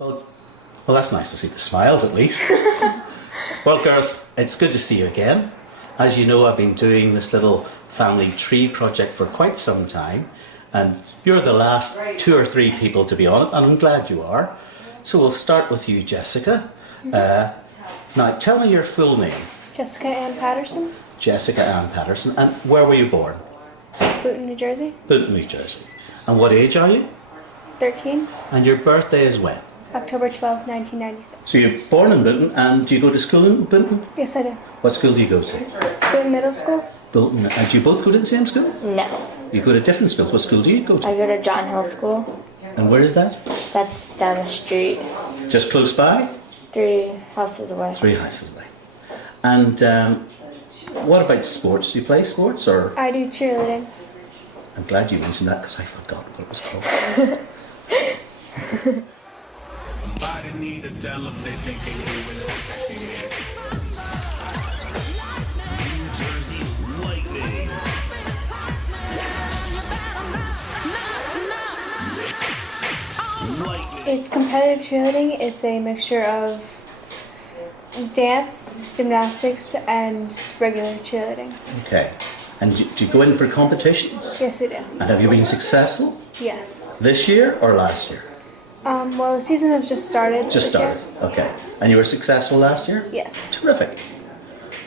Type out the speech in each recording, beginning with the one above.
Well, that's nice to see the smiles at least. Well, girls, it's good to see you again. As you know, I've been doing this little family tree project for quite some time, and you're the last 2 or 3 people to be on it, and I'm glad you are. So we'll start with you, Jessica. Now, tell me your full name. Jessica Ann Patterson. Jessica Ann Patterson. And where were you born? Boonton, New Jersey. Boonton, New Jersey. And what age are you? 13. And your birthday is when? October 12th, 1996. So you're born in Boonton, and do you go to school in Boonton? Yes, I do. What school do you go to? Boonton Middle School. Boonton. And do you both go to the same school? No. You go to different schools. What school do you go to? I go to John Hill School. And where is that? That's down the street, Just close by? 3 houses away. 3 houses away. And what about sports? Do you play sports or? I do cheerleading. I'm glad you mentioned that because I forgot what it was called. Somebody need to tell them that they can do it. New Jersey Lightning. It's competitive cheerleading. It's a mixture of dance, gymnastics, and regular cheerleading. Okay. And do you go in for competitions? Yes, we do. And have you been successful Yes. this year or last year? Well, the season has just started. Just this year. started. Okay. And you were successful last year? Yes. Terrific.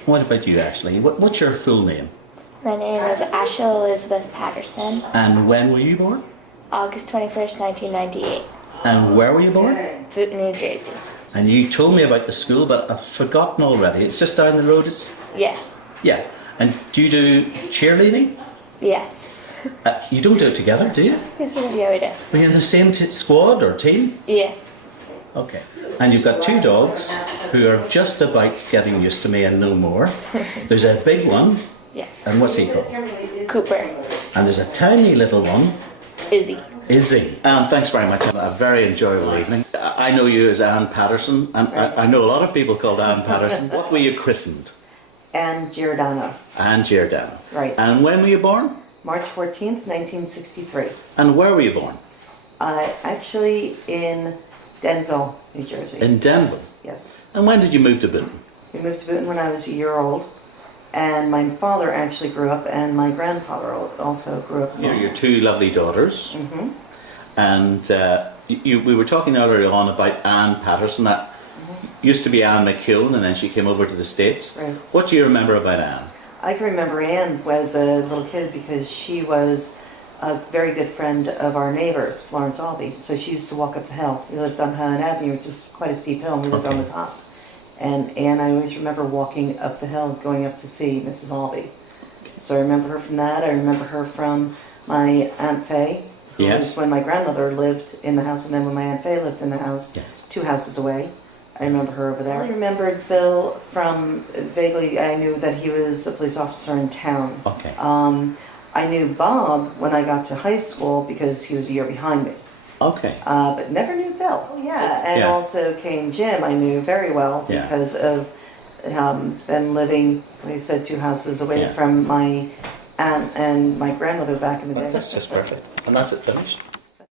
What about you, Ashley? What's your full name? My name is Ashley Elizabeth Patterson. And when were you born? August 21st, 1998. And where were you born? Boonton, New Jersey. And you told me about the school, but I've forgotten already. It's just down the road. Yeah. Yeah. And do you do cheerleading? Yes. You don't do it together, do you? Yes, we do. Yeah, we do. Are you in the same squad or team? Yeah. Okay. And you've got 2 dogs who are just about getting used to me and no more. There's a big one. Yes. And what's he called? Cooper. And there's a tiny little one. Izzy. Izzy. Thanks very much. A very enjoyable evening. I know you as Ann Patterson, and I know a lot of people called Ann Patterson. What were you christened? And Giordano. Ann Giordano. Right. And when were you born? March 14th, 1963. And where were you born? Actually in Denville, New Jersey. In Denville. Yes. And when did you move to Boonton? We moved to Boonton when I was a year old. And my father actually grew up, and my grandfather also grew up. You know, your 2 lovely daughters. Mm-hmm. And we were talking earlier on about Ann Patterson. That used to be Ann McKeown, and then she came over to the States. Right. What do you remember about Ann? I can remember Ann as a little kid because she was a very good friend of our neighbors, Florence Albee. So she used to walk up the hill. We lived on Hahn Avenue, which is quite a steep hill, and we lived on the top. And Ann, I always remember walking up the hill, going up to see Mrs. Albee. So I remember her from that. I remember her from my Aunt Faye, who was when my grandmother lived in the house, and then when my Aunt Faye lived in the house, 2 houses away. I remember her over there. I remembered Bill from vaguely. I knew that he was a police officer in town. Okay. I knew Bob when I got to high school because he was a year behind me. Okay. But never knew Bill. Oh, yeah. And also Kay and Jim I knew very well because of them living, like I said, 2 houses away from my aunt and my grandmother back in the day. That's just perfect. And that's it finished.